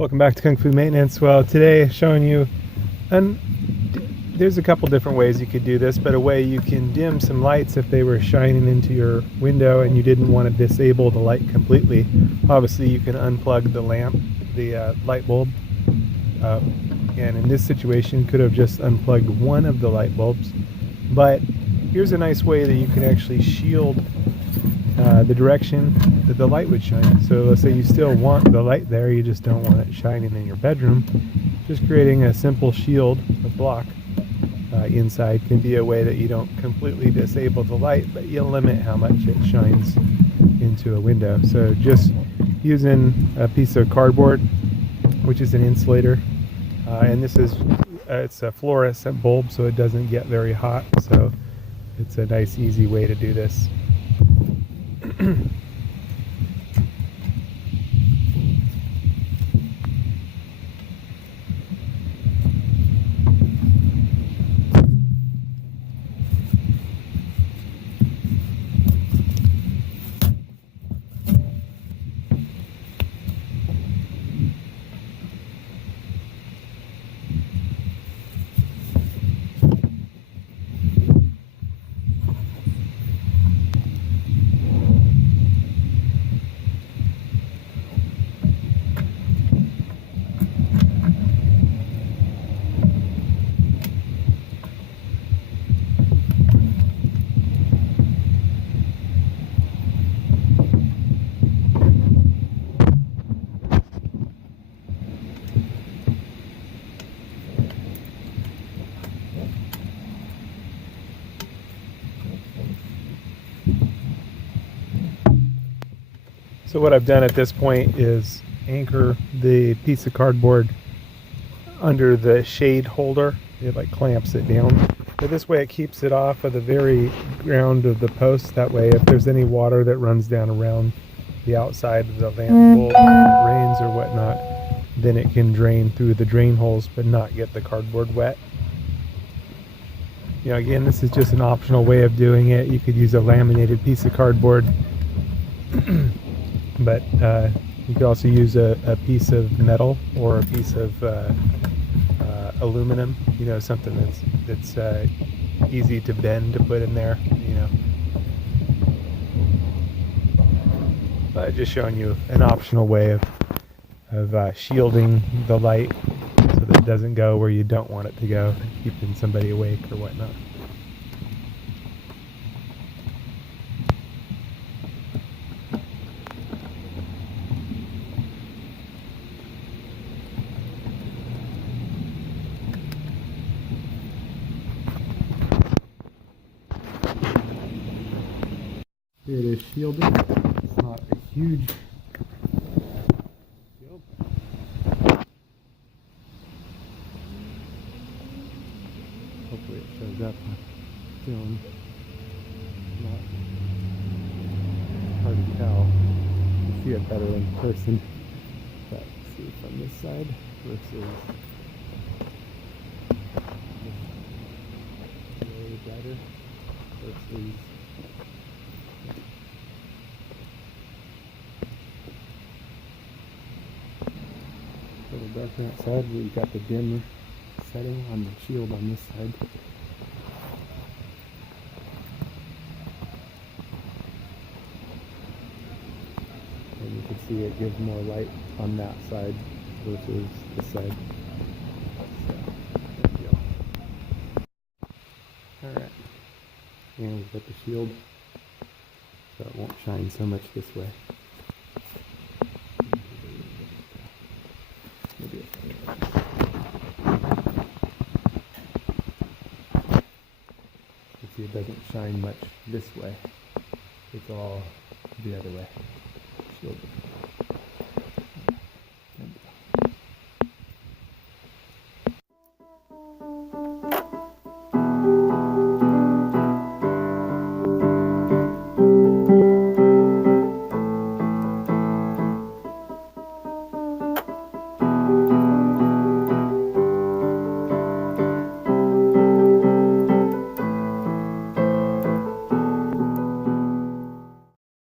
Welcome back to Kung Fu Maintenance. Well, today showing you, and there's a couple different ways you could do this, but a way you can dim some lights if they were shining into your window and you didn't want to disable the light completely. Obviously you can unplug the lamp, the light bulb, and in this situation could have just unplugged one of the light bulbs, but here's a nice way that you can actually shield the direction that the light would shine. So let's say you still want the light there, you just don't want it shining in your bedroom. Just creating a simple shield, a block inside can be a way that you don't completely disable the light, but you limit how much it shines into a window. So just using a piece of cardboard, which is an insulator, and this is it's a fluorescent bulb, so it doesn't get very hot. So it's a nice, easy way to do this. So what I've done at this point is anchor the piece of cardboard under the shade holder. It like clamps it down. But this way it keeps it off of the very ground of the post. That way if there's any water that runs down around the outside of the lamp bulb, if it rains or whatnot, then it can drain through the drain holes but not get the cardboard wet. You know, again, this is just an optional way of doing it. You could use a laminated piece of cardboard. But you could also use a piece of metal or a piece of aluminum, you know, something that's easy to bend to put in there, you know. Just showing you an optional way of shielding the light so that it doesn't go where you don't want it to go, keeping somebody awake or whatnot. Here it is shielded. It's not a huge shield. Hopefully it shows up on film. Not hard to tell. You see it better in person. But see from this side versus way better versus a little darker on that side, where you got the dimmer setting on the shield on this side. And you can see it gives more light on that side versus this side. So, good deal. Alright. And we've got the shield so it won't shine so much this way. See, it doesn't shine much this way. It's all the other way. Shielded.